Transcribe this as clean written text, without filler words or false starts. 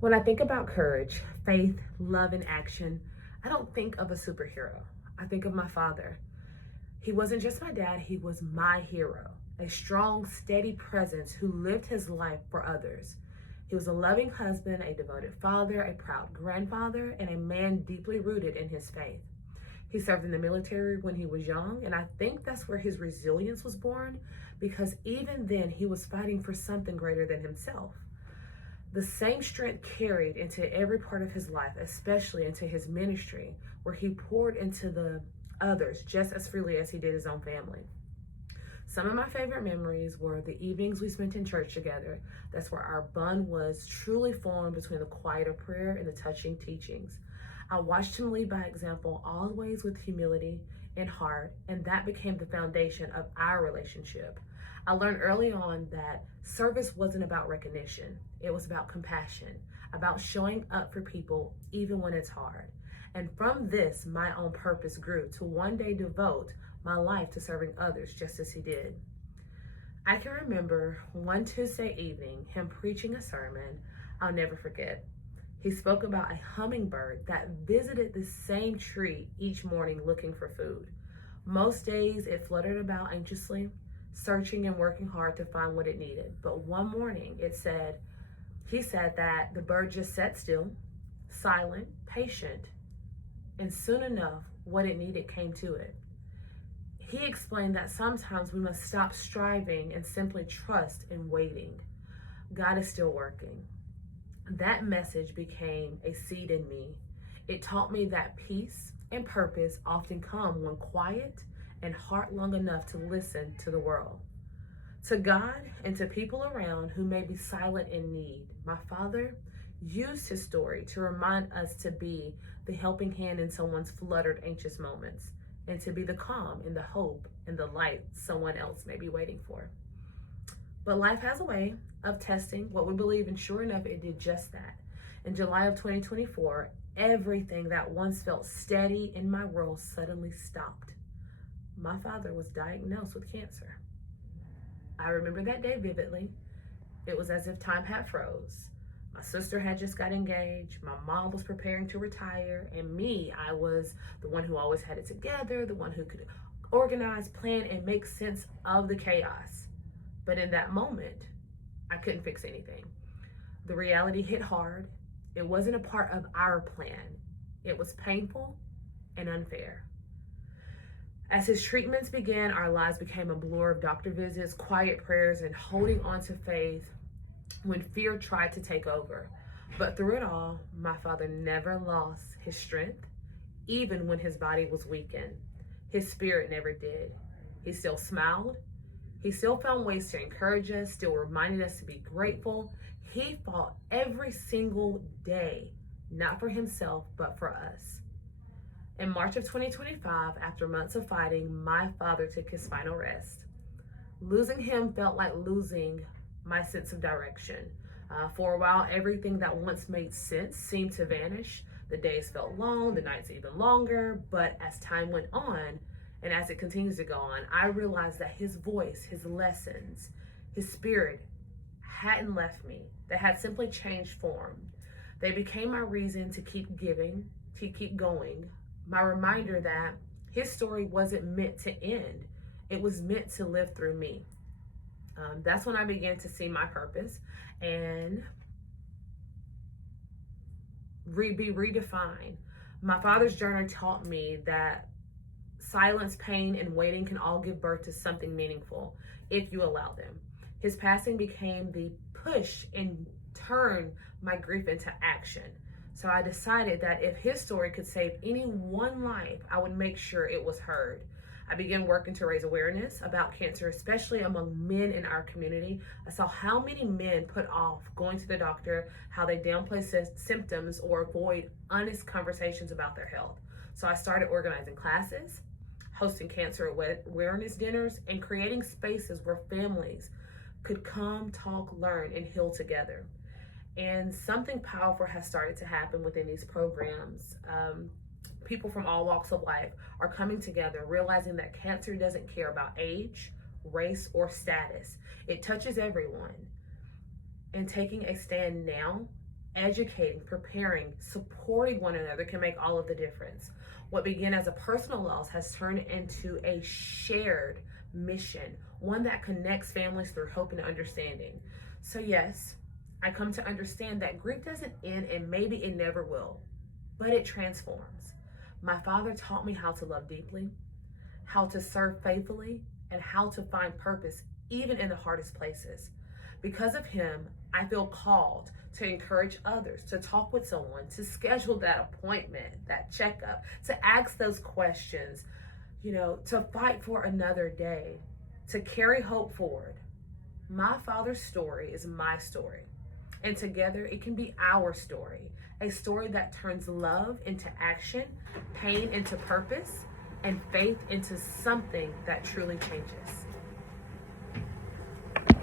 When I think about courage, faith, love, and action, I don't think of a superhero. I think of my father. He wasn't just my dad, he was my hero, a strong, steady presence who lived his life for others. He was a loving husband, a devoted father, a proud grandfather, and a man deeply rooted in his faith. He served in the military when he was young, and I think that's where his resilience was born because even then he was fighting for something greater than himself. The same strength carried into every part of his life, especially into his ministry, where he poured into the others just as freely as he did his own family. Some of my favorite memories were the evenings we spent in church together. That's where our bond was truly formed between the quiet of prayer and the touching teachings. I watched him lead by example, always with humility and heart, and that became the foundation of our relationship. I learned early on that service wasn't about recognition, it was about compassion, about showing up for people even when it's hard. And from this, my own purpose grew to one day devote my life to serving others just as he did. I can remember one Tuesday evening him preaching a sermon I'll never forget. He spoke about a hummingbird that visited the same tree each morning looking for food. Most days it fluttered about anxiously, searching and working hard to find what it needed. But one morning he said that the bird just sat still, silent, patient, and soon enough, what it needed came to it. He explained that sometimes we must stop striving and simply trust in waiting. God is still working. That message became a seed in me. It taught me that peace and purpose often come when quiet and heart long enough to listen to the world. To God and to people around who may be silent in need, my father used his story to remind us to be the helping hand in someone's fluttered, anxious moments, and to be the calm and the hope and the light someone else may be waiting for. But life has a way of testing what we believe, and sure enough, it did just that. In July of 2024, everything that once felt steady in my world suddenly stopped. My father was diagnosed with cancer. I remember that day vividly. It was as if time had froze. My sister had just got engaged. My mom was preparing to retire. And me, I was the one who always had it together, the one who could organize, plan, and make sense of the chaos. But in that moment, I couldn't fix anything. The reality hit hard. It wasn't a part of our plan. It was painful and unfair. As his treatments began, our lives became a blur of doctor visits, quiet prayers, and holding on to faith when fear tried to take over. But through it all, my father never lost his strength, even when his body was weakened. His spirit never did. He still smiled. He still found ways to encourage us, still reminded us to be grateful. He fought every single day, not for himself, but for us. In March of 2025, after months of fighting, my father took his final rest. Losing him felt like losing my sense of direction. For a while, everything that once made sense seemed to vanish. The days felt long, the nights even longer, but as time went on, and as it continues to go on, I realized that his voice, his lessons, his spirit hadn't left me. They had simply changed form. They became my reason to keep giving, to keep going, my reminder that his story wasn't meant to end. It was meant to live through me. That's when I began to see my purpose and be redefined. My father's journey taught me that silence, pain, and waiting can all give birth to something meaningful if you allow them. His passing became the push and turn my grief into action. So I decided that if his story could save any one life, I would make sure it was heard. I began working to raise awareness about cancer, especially among men in our community. I saw how many men put off going to the doctor, how they downplay symptoms or avoid honest conversations about their health. So I started organizing classes, hosting cancer awareness dinners, and creating spaces where families could come, talk, learn, and heal together. And something powerful has started to happen within these programs. People from all walks of life are coming together, realizing that cancer doesn't care about age, race, or status. It touches everyone. And taking a stand now educating, preparing, supporting one another can make all of the difference. What began as a personal loss has turned into a shared mission, one that connects families through hope and understanding. So, yes, I come to understand that grief doesn't end, and maybe it never will, but it transforms. My father taught me how to love deeply, how to serve faithfully, and how to find purpose even in the hardest places. Because of him, I feel called to encourage others, to talk with someone, to schedule that appointment, that checkup, to ask those questions, to fight for another day, to carry hope forward. My father's story is my story, and together it can be our story, a story that turns love into action, pain into purpose, and faith into something that truly changes.